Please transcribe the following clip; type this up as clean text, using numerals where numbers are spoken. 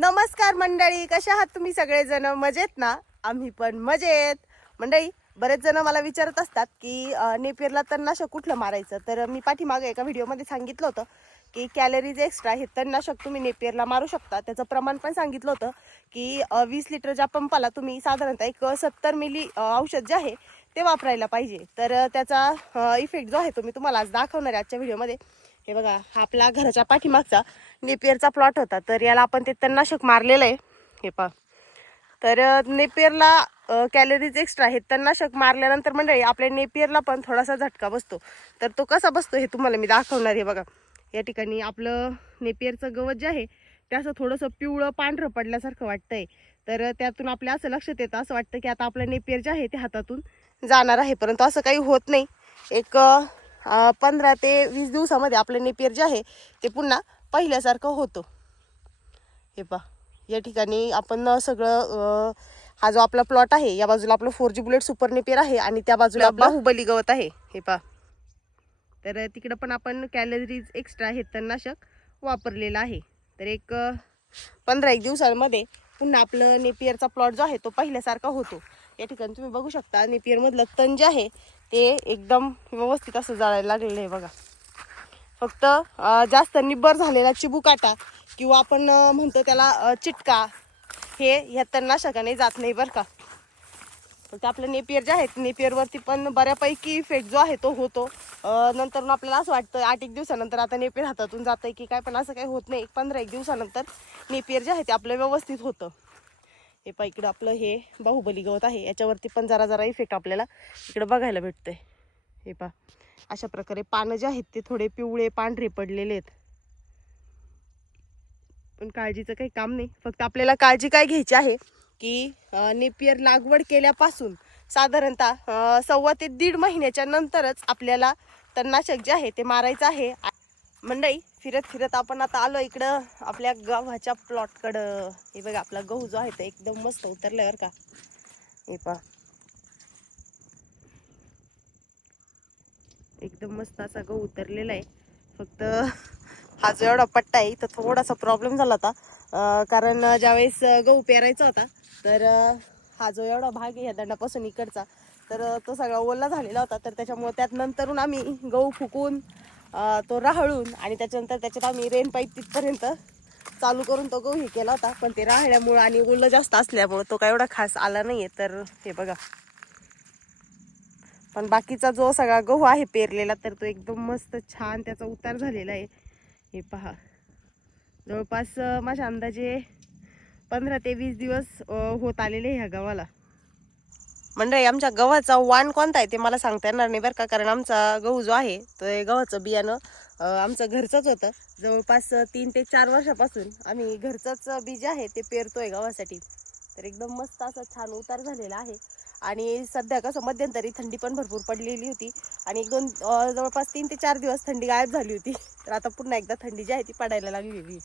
नमस्कार मंडळी, कशा आहात तुम्ही सगळेजण? मजेत ना? आम्ही पण मजेत. मंडळी, बरेच जण मला विचारत असतात की नेपियरला तणनाशक कुठलं मारायचं. तर मी पाठीमागे एका व्हिडिओमध्ये सांगितलं होतं की कॅलरीज एक्स्ट्रा हे तणनाशक तुम्ही नेपियरला मारू शकता. त्याचं प्रमाण पण सांगितलं होतं की 20 लिटरच्या पंपाला तुम्ही साधारणतः एक 70 मिली औषध जे आहे ते वापरायला पाहिजे. तर त्याचा इफेक्ट जो आहे तो मी तुम्हाला आज दाखवणार आहे आजच्या व्हिडिओमध्ये. हे बघा, हा आपला घराच्या पाठीमागचा नेपियरचा प्लॉट होता. तर याला आपण ते तणनाशक मारलेलं आहे. हे पहा, तर नेपियरला कॅलरीज एक्स्ट्रा हे तणनाशक मारल्यानंतर मंडळी आपल्या नेपियरला पण थोडासा झटका बसतो. तर तो कसा बसतो हे तुम्हाला मी दाखवणार आहे. बघा, या ठिकाणी आपलं नेपियरचं गवत जे आहे ते असं थोडंसं पिवळं पांढरं पडल्यासारखं वाटतंय. तर त्यातून आपल्या असं लक्षात येतं, असं वाटतं की आता आपलं नेपियर जे आहे ते हातातून जाणार आहे. परंतु असं काही होत नाही. एक 15 ते 20 दिवसामध्ये आपलं नेपियर जे आहे ते पुन्हा पहिल्यासारखं होतं. हे पहा, या ठिकाणी आपण सगळं हा जो आपला प्लॉट आहे, या बाजूला आपलं 4G बुलेट सुपर नेपियर आहे आणि त्या बाजूला बाहुबली गवत आहे. हे पहा, तर तिकडं पण आपण कॅलरीज एक्स्ट्रा हे तणनाशक वापरलेलं आहे. तर एक 15-1 दिवसांमध्ये पुन्हा आपलं नेपियरचा प्लॉट जो आहे तो पहिल्यासारखा होतो. या ठिकाणी तुम्ही बघू शकता नेपियरमधलं तण जे आहे ते एकदम व्यवस्थित असं जाळायला लागलेलं आहे. बघा, फक्त जास्त निब्बर झालेला चिबूकाटा किंवा आपण म्हणतो त्याला चिटका, हे ह्या तणनाशकाने जात नाही बरं का. फक्त आपलं नेपियर जे आहे नेपियरवरती पण बऱ्यापैकी इफेक्ट जो आहे तो होतो. नंतर आपल्याला असं वाटतं 8-1 दिवसानंतर आता नेपियर हातातून जात आहे की काय, पण असं काही होत नाही. 15-1 दिवसानंतर नेपियर जे आहे ते आपलं व्यवस्थित होतं. हे पहा, इकडं आपलं हे बाहुबली गवत आहे, याच्यावरती पण जरा जरा इफेक्ट आपल्याला इकडं बघायला भेटतंय. हे पहा, अशा प्रकारे पानं जे आहेत ते थोडे पिवळे पांढरे पडलेले आहेत. पण काळजीचं काही काम नाही. फक्त आपल्याला काळजी काय घ्यायची आहे की नेपियर लागवड केल्यापासून साधारणतः 1.25 ते 1.5 महिन्याच्या नंतरच आपल्याला तणनाशक जे आहे ते मारायचं आहे. मंडळी, फिरत फिरत आपण आता आलो इकडं आपल्या गव्हाच्या प्लॉटकडं. हे बघा, आपला गहू जो आहे तो एकदम मस्त उतरलाय बरं का. हे पहा, एकदम मस्त असा गहू उतरलेला आहे. फक्त हा जो एवढा पट्टा आहे तर थोडासा प्रॉब्लेम झाला होता. कारण ज्यावेळेस गहू पेरायचा होता तर हा जो एवढा भाग आहे या दंडापासून इकडचा, तर तो सगळा ओला झालेला होता. तर त्याच्यामुळे त्यात नंतरून आम्ही गहू फुकून तो राहळून आणि त्याच्यानंतर त्याच्यात आम्ही रेन पाईप तिथपर्यंत चालू करून तो गहू हे केला होता. पण ते राहल्यामुळं आणि ओलं जास्त असल्यामुळं तो काय एवढा खास आला नाही आहे. तर हे बघा, पण बाकीचा जो सगळा गहू आहे पेरलेला तर तो एकदम मस्त छान त्याचा उतार झालेला आहे. हे पहा, जवळपास माझ्या अंदाजे 15 ते 20 दिवस होत आलेले ह्या गव्हाला. मंडळी, आमच्या गव्हाचा वाण कोणता आहे ते मला सांगता येणार नाही बरं का. कारण आमचा गहू जो आहे तो गव्हाचं बियाणं आमचं घरचंच होतं. जवळपास 3 ते 4 वर्षापासून आम्ही घरचंच बी जे आहे ते पेरतोय गव्हासाठी. तर एकदम मस्त असा छान उतार झालेला आहे. आणि सध्या कसं मध्यंतरी थंडी पण भरपूर पडलेली होती आणि 1-2 जवळपास 3 ते 4 दिवस थंडी गायब झाली होती. तर आता पुन्हा एकदा थंडी जी आहे ती पडायला लागलेली.